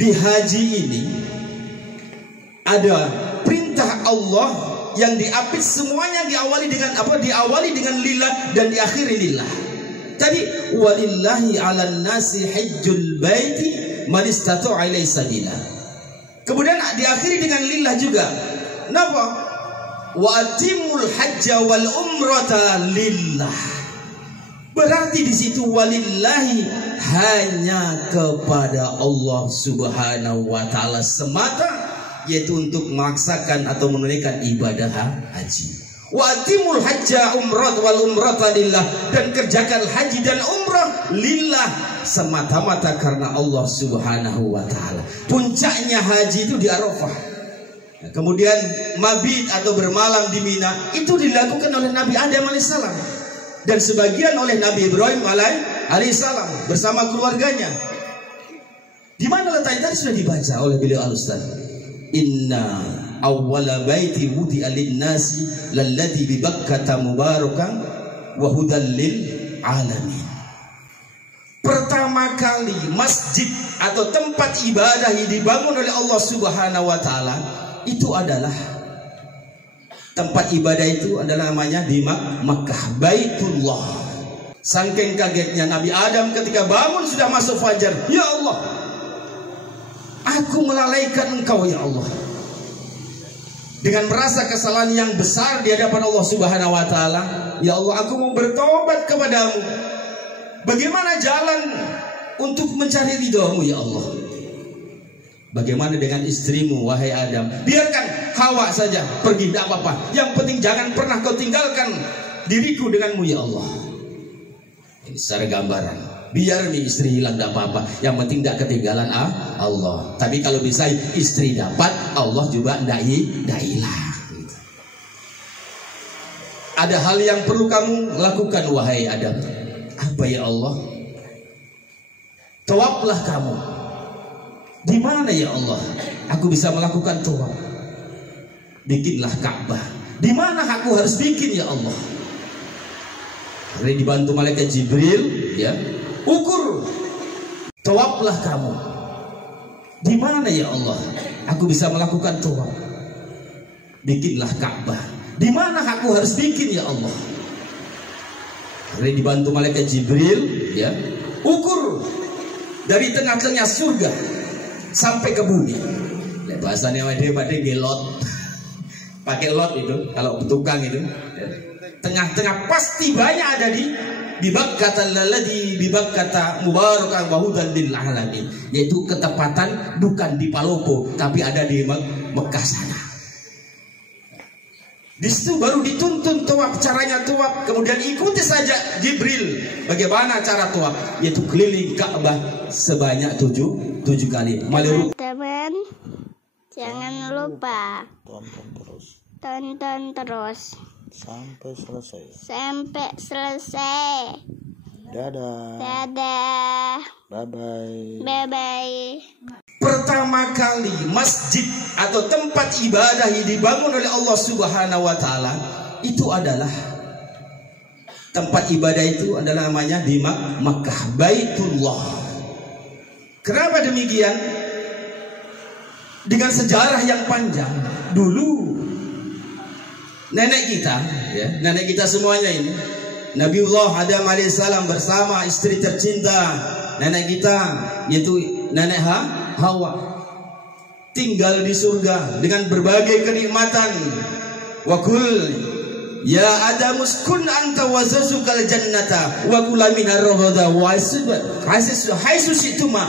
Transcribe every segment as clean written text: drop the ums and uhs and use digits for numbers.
Di haji ini ada perintah Allah yang diapit semuanya diawali dengan apa? Diawali dengan lillah dan diakhiri lillah. Tadi walillahi 'alan nasi hajjul baiti man istata'a ilaihi sabila. Kemudian diakhiri dengan lillah juga. Napa? Wa atimul hajja wal umrata lillah. Berarti di situ walillahi hanya kepada Allah Subhanahu wa taala semata, yaitu untuk memaksakan atau menunaikan ibadah haji. Wa atimul hajja umrat wal umrata lillah, dan kerjakan haji dan umrah lillah, semata-mata karena Allah Subhanahu wa taala. Puncaknya haji itu di Arafah. Kemudian mabit atau bermalam di Mina itu dilakukan oleh Nabi Adam alaihissalam dan sebagian oleh Nabi Ibrahim alaihissalam bersama keluarganya. Di mana letaknya tadi sudah dibaca oleh beliau al-Ustaz. Inna awwala baiti wudi'a lin-nasi lalladzi bi Bakkata mubarakan wa hudal lil alamin. Pertama kali masjid atau tempat ibadah yang dibangun oleh Allah Subhanahu wa taala itu adalah tempat ibadah itu adalah namanya di Makkah, Baitullah. Saking kagetnya Nabi Adam ketika bangun sudah masuk fajar, ya Allah, aku melalaikan Engkau ya Allah. Dengan merasa kesalahan yang besar di hadapan Allah Subhanahu wa taala, ya Allah, aku mau bertobat kepadamu. Bagaimana jalan untuk mencari ridhamu ya Allah? Bagaimana dengan istrimu wahai Adam? Biarkan Hawa saja pergi, tidak apa-apa. Yang penting jangan pernah kau tinggalkan diriku denganmu ya Allah. Ini secara gambaran. Biar nih istri hilang tidak apa-apa, yang penting tidak ketinggalan Allah. Tapi kalau bisa istri dapat, Allah juga tidak hilang. Ada hal yang perlu kamu lakukan wahai Adam. Apa ya Allah? Tawaflah kamu. Di mana ya Allah aku bisa melakukan tawaf? Bikinlah Ka'bah. Di mana aku harus bikin ya Allah? Ini dibantu malaikat Jibril ya. Ukur, tawaflah kamu. Di mana ya Allah aku bisa melakukan tawaf? Bikinlah Ka'bah. Di mana aku harus bikin ya Allah? Ini dibantu malaikat Jibril ya. Ukur dari tengah-tengah surga sampai ke bumi. Bahasanya pada gelot. Pakai lot itu kalau tukang itu. Tengah-tengah pasti banyak ada di Bakkata alladzi bi Bakkata mubarakan wa hudan lil alamin, yaitu ketepatan bukan di Palopo tapi ada di Mekah sana. Di situ baru dituntun tawaf, caranya tawaf, kemudian ikuti saja Jibril bagaimana cara tawaf, yaitu keliling Ka'bah sebanyak 7 kali. Teman, jangan lupa tonton terus sampai selesai. Dadah. Bye-bye. Pertama kali masjid atau tempat ibadah yang dibangun oleh Allah Subhanahu wa taala itu adalah tempat ibadah itu adalah namanya di Makkah, Baitullah. Kenapa demikian? Dengan sejarah yang panjang. Dulu nenek kita semuanya ini, Nabiullah Adam alaihissalam bersama istri tercinta nenek kita, yaitu nenek Hawa, tinggal di surga dengan berbagai kenikmatan. Wa kul ya Adam uskun anta wa zawjukal jannata wa kula minar raghada wa haitsu syi'tuma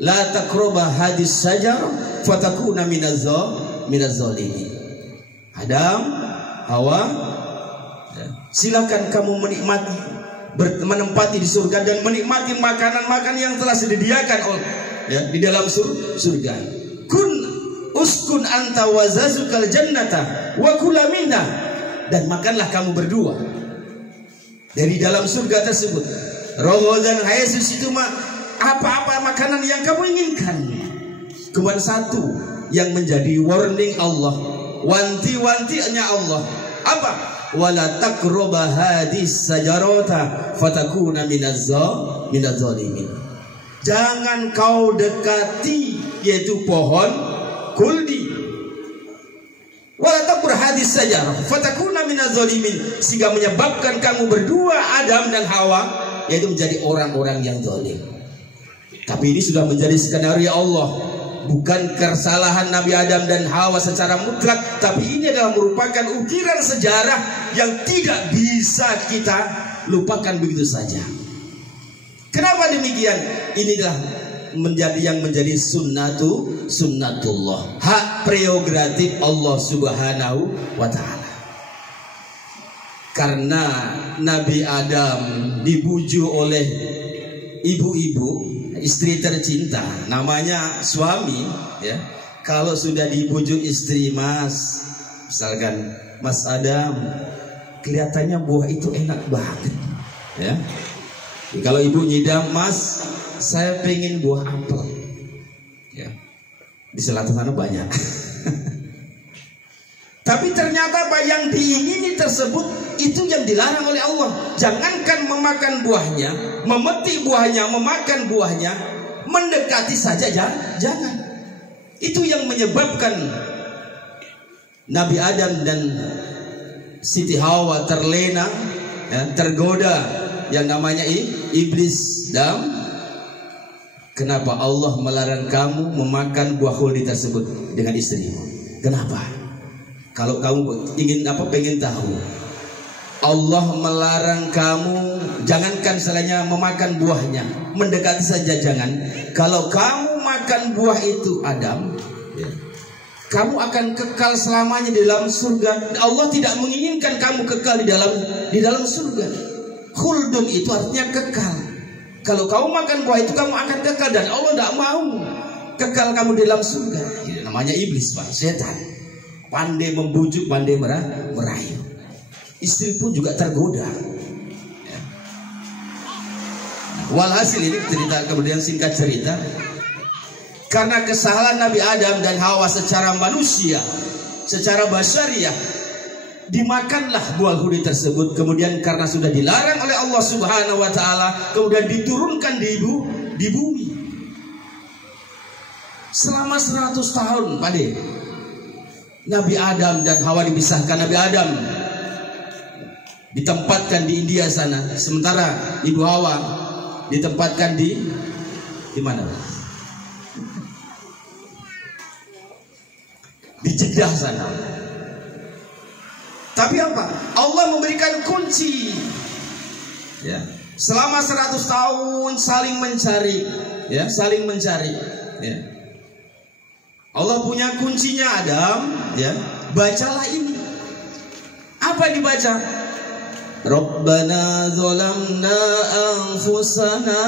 la taqraba hadis sajar fatakuna minaz zalimin. Adam, Hawa, silakan kamu menempati di surga dan menikmati makanan-makanan yang telah disediakan di dalam surga. Uskun anta wa zawjukal jannata wa kula minha, dan makanlah kamu berdua dari dalam surga tersebut. Raghadan haitsu syi'tuma, apa-apa makanan yang kamu inginkan. Kemudian satu yang menjadi warning Allah, wanti-wantinya Allah, apa? Wala taqraba hadis sajarata fatakuna minaz zalimin. jangan kau dekati, yaitu pohon kuldi. Wala taqur hadis sajarah fatakuna minaz zalimin, sehingga menyebabkan kamu berdua Adam dan Hawa yaitu menjadi orang-orang yang zalim. Tapi ini sudah menjadi skenario Allah, bukan kesalahan Nabi Adam dan Hawa secara mutlak, tapi ini adalah merupakan ukiran sejarah yang tidak bisa kita lupakan begitu saja. Kenapa demikian? Inilah yang menjadi sunnatullah, hak prerogatif Allah Subhanahu wa ta'ala. Karena Nabi Adam dibujuk oleh ibu-ibu, istri tercinta, namanya suami, ya. Kalau sudah dibujuk istri, Mas, misalkan Mas Adam, kelihatannya buah itu enak banget, ya. Kalau ibu nyidam, Mas, saya pengen buah apel, ya. Di selatan sana banyak. Tapi ternyata apa yang diingini tersebut itu yang dilarang oleh Allah. Jangankan memakan buahnya, memetik buahnya, memakan buahnya, mendekati saja jangan. Itu yang menyebabkan Nabi Adam dan Siti Hawa terlena, ya, tergoda yang namanya iblis. Dan kenapa Allah melarang kamu memakan buah khuldi tersebut dengan istrimu? Kenapa? Kalau kamu ingin pengen tahu, Allah melarang kamu, jangankan selainnya memakan buahnya, mendekati saja jangan. Kalau kamu makan buah itu, Adam, ya, kamu akan kekal selamanya di dalam surga. Allah tidak menginginkan kamu kekal di dalam surga. Khuldun itu artinya kekal. Kalau kamu makan buah itu, kamu akan kekal, dan Allah tidak mau kekal kamu di dalam surga. Itu namanya iblis, Pak, setan. Pandai membujuk, pandai merayu. Istri pun juga tergoda, ya. Walhasil ini cerita, kemudian singkat cerita, karena kesalahan Nabi Adam dan Hawa secara manusia, secara basyariah, dimakanlah buah khuldi tersebut. Kemudian karena sudah dilarang oleh Allah Subhanahu wa ta'ala, kemudian diturunkan di bumi selama 100 tahun. Pade Nabi Adam dan Hawa dipisahkan. Nabi Adam ditempatkan di India sana, sementara Ibu Hawa ditempatkan di mana? Di Jeddah sana. Tapi apa? Allah memberikan kunci, ya. Selama 100 tahun saling mencari, ya, saling mencari, ya. Allah punya kuncinya, Adam, ya. Bacalah ini. Apa yang dibaca? Rabbana zalamna anfusana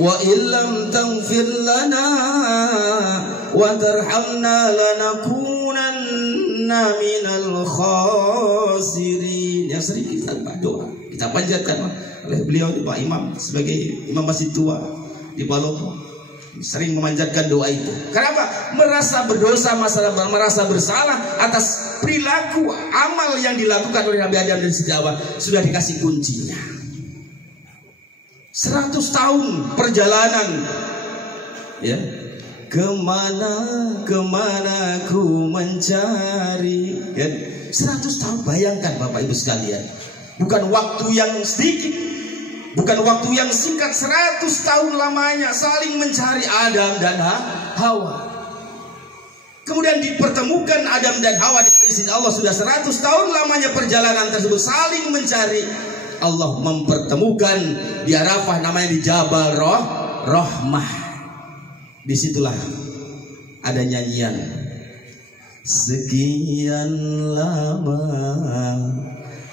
wa illam taghfir lana wa tarhamna lanakunanna minal khasirin. Yang sering kita doa, kita panjatkan oleh beliau Pak Imam sebagai imam masjid tua di Palopo. Sering memanjatkan doa itu. Kenapa? Merasa berdosa, merasa bersalah atas perilaku amal yang dilakukan oleh Nabi Adam dan Siti Hawa. Sudah dikasih kuncinya. 100 tahun perjalanan, ya. Kemana ku mencari, ya. 100 tahun, bayangkan Bapak Ibu sekalian. Bukan waktu yang sedikit, bukan waktu yang singkat. 100 tahun lamanya saling mencari Adam dan Hawa. Kemudian dipertemukan Adam dan Hawa di sisi Allah. Sudah 100 tahun lamanya perjalanan tersebut saling mencari. Allah mempertemukan di Arafah, namanya di Jabal Rahmah. Disitulah ada nyanyian. Sekian lama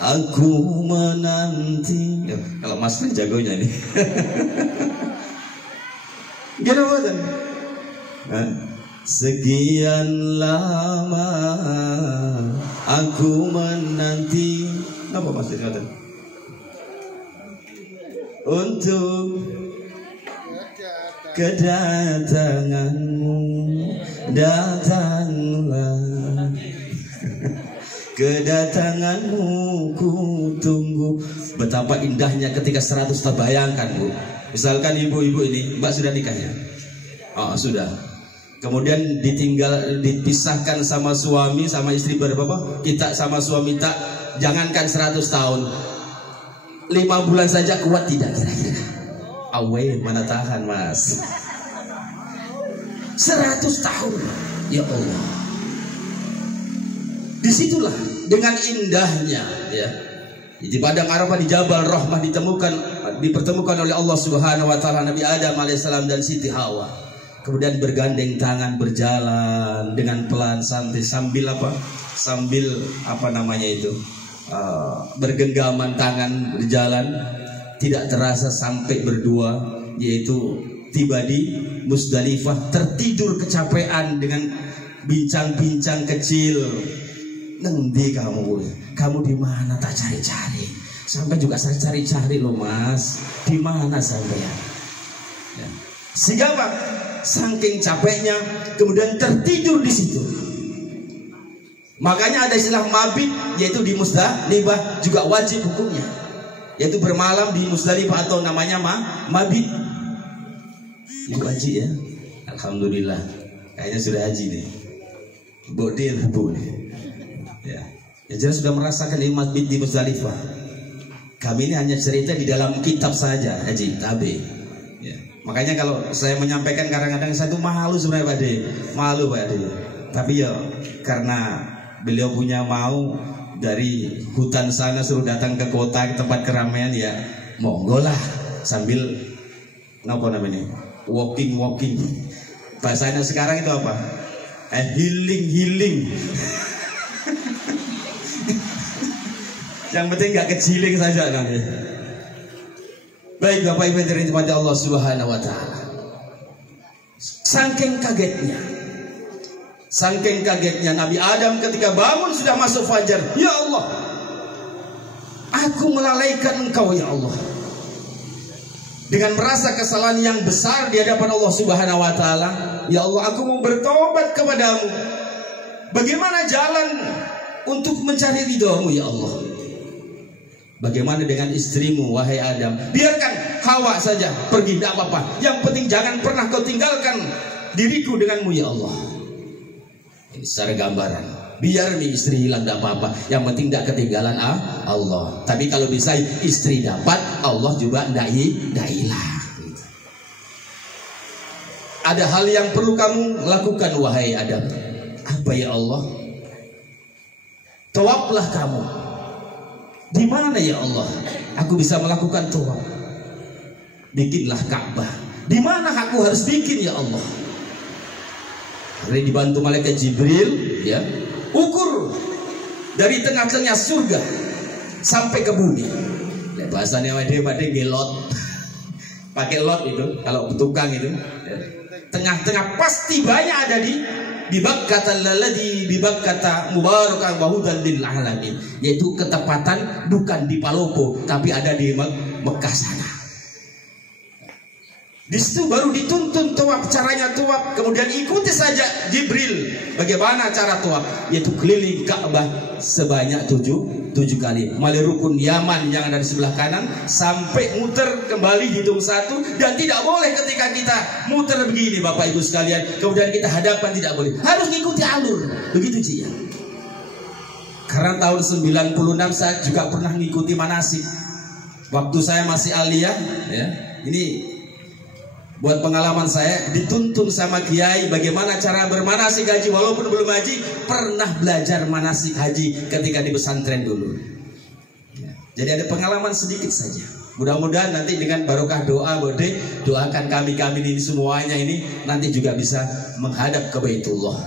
aku menanti. Ya, kalau Mas kan jagonya ini. Gimana kan? Sekian lama aku menanti. Apa Mas kata? Untuk kedatanganmu, datanglah. Kedatanganmu ku tunggu. Betapa indahnya ketika 100 tahun, bayangkan Bu, Misalkan ibu-ibu ini, Mbak sudah nikahnya? Oh, sudah. Kemudian dipisahkan sama suami, sama istri berapa? Kita sama suami tak, jangankan 100 tahun. 5 bulan saja kuat tidak kira-kira? Awe, mana tahan mas. 100 tahun, ya Allah. Disitulah dengan indahnya, ya. Di padang Arafah di Jabal Rahmah dipertemukan oleh Allah Subhanahu wa taala Nabi Adam alaihissalam dan Siti Hawa. Kemudian bergandeng tangan berjalan dengan pelan santai sambil apa namanya itu? Bergenggaman tangan berjalan, tidak terasa sampai berdua, yaitu tiba di Musdalifah, tertidur kecapean dengan bincang-bincang kecil. Nanti kamu di mana tak cari-cari? Sampai juga saya cari-cari loh mas, di mana sampai ya? Sehingga apa? Saking capeknya, kemudian tertidur di situ. Makanya ada istilah mabit, yaitu di Musdalifah juga wajib hukumnya, yaitu bermalam di Musdalifah atau namanya mabit. Ibu haji ya, alhamdulillah. Kayaknya sudah haji nih, bodil bu nih. Ya jelas sudah merasakan nikmat di Musdalifah. Kami ini hanya cerita di dalam kitab saja, haji tabe. Ya. Makanya kalau saya menyampaikan kadang-kadang saya tuh malu sebenarnya Pak De, malu Pak De. Tapi ya karena beliau punya mau dari hutan sana suruh datang ke kota, ke tempat keramaian, ya monggo lah sambil apa namanya, walking. Bahasanya sekarang itu apa? Healing. Yang penting nggak kejiling saja kan ya. Baik Bapak Ibu yang dirahmati Allah Subhanahu wa taala. Saking kagetnya Nabi Adam ketika bangun sudah masuk fajar. Ya Allah, aku melalaikan Engkau ya Allah. Dengan merasa kesalahan yang besar di hadapan Allah Subhanahu wa taala, ya Allah, aku mau bertobat kepadamu. Bagaimana jalan untuk mencari ridho-Mu ya Allah? Bagaimana dengan istrimu wahai Adam? Biarkan Hawa saja pergi, tidak apa-apa. Yang penting jangan pernah kau tinggalkan diriku denganmu ya Allah. Ini secara gambaran. Biar nih istri hilang tidak apa-apa. Yang penting tidak ketinggalan Allah. Tapi kalau bisa istri dapat, Allah juga tidak hilang. Ada hal yang perlu kamu lakukan wahai Adam. Apa ya Allah? Tawaflah kamu. Di mana ya Allah aku bisa melakukan tawaf? Bikinlah Ka'bah. Di mana aku harus bikin ya Allah? Hari dibantu malaikat Jibril, ya, ukur dari tengah-tengah surga sampai ke bumi. Bahasanya wade gelot, pakai lot itu kalau tukang itu, ya. Tengah-tengah pasti banyak ada di Bakkah alladzi bi Bakkah mubarakan wa hudan lil alamin, yaitu ketepatan bukan di Palopo tapi ada di Mekah sana. Di situ baru dituntun tawaf, caranya tawaf, kemudian ikuti saja Jibril bagaimana cara tawaf, yaitu keliling Ka'bah sebanyak 7 kali, mulai rukun Yaman yang ada di sebelah kanan sampai muter kembali hitung 1, dan tidak boleh ketika kita muter begini Bapak Ibu sekalian kemudian kita hadapan, tidak boleh, harus ngikuti alur begitu Ci ya. Karena tahun 96 saya juga pernah ngikuti manasik waktu saya masih aliyah ya. Ini buat pengalaman saya, dituntun sama kiai bagaimana cara bermanasik haji, walaupun belum haji pernah belajar manasik haji ketika di pesantren dulu ya. Jadi ada pengalaman sedikit saja. Mudah-mudahan nanti dengan barokah doa doakan kami ini semuanya ini nanti juga bisa menghadap ke Baitullah.